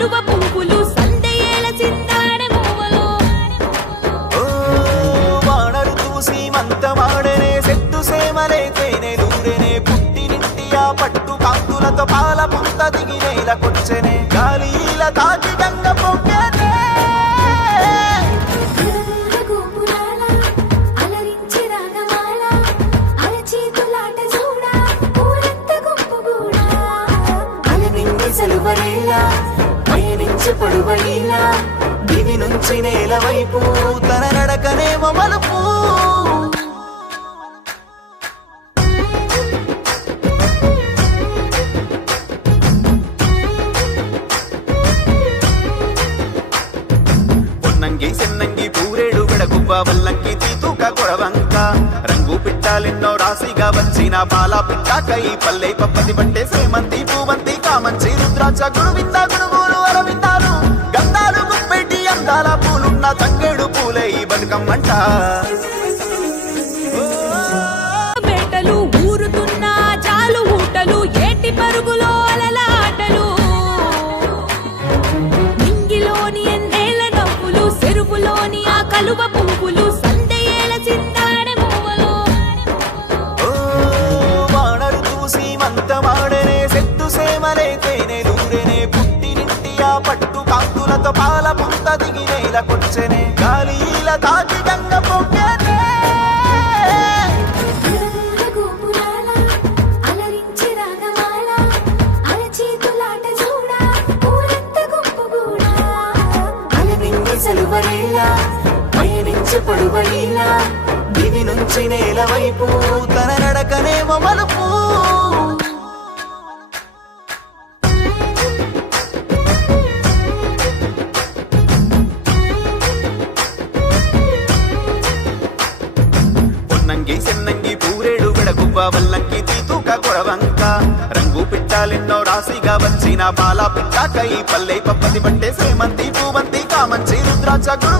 కలువ పువ్వులు సందేల వాడనే సెట్టు సేమలే తేనె దూరెనే ఆ పట్టు కాంతులతో పాల పుంత దిగి నేల కొచ్చెనే గాలి ఇలా తాకి గంగ నుంచి పొడువలీలా దివి నుంచి నేల వైపు తన నడకనే మలుపు. పొన్నంగి సెన్నంగి పూరేడు విడగుబ్బ వల్లంకి తీతూక కొడవంక రంగు పిట్టాలెన్నో రాశిగా వచ్చిన పాల పిట్టాకై పల్లె పప్పది పట్టే సేమంతి పూవంతి కామంచి రుద్రాక్ష గురువింద గురువులు అరవిందాలు పూలే ఈ బతుకమ్మంట. వేటలు ఊరుతున్న చాలు ఊటలు ఏటి పరుగులో అలల ఆటలు. నింగిలోని ఎన్నేల నవ్వులు చెరువులోని ఆ కలువ పువ్వులు చిందాడే చూసి మంతమాడనే సెట్టు సేమలే తేనె దూరెనే పుట్టినింటి ఆ పట్టు కాంతులతో పాల పుంత దిగి నేలకొచ్చెనే గాలిల తాకి గంగ పొంగనే. సలువరేలా పయనించి పొడువలీలా దివి నుంచి నేల వైపు తన నడకనేమో మలుపు. సెన్నంగి పూరేడు విడగుబ్బ వల్లంకి తీతూక కొడవంక రంగు పిట్టాలెన్నో రాశిగా వచ్చిన పాల ఈ పల్లె పప్పది పట్టే శ్రీమంతి పూవంతి కామంచి రుద్రాక్ష గురువి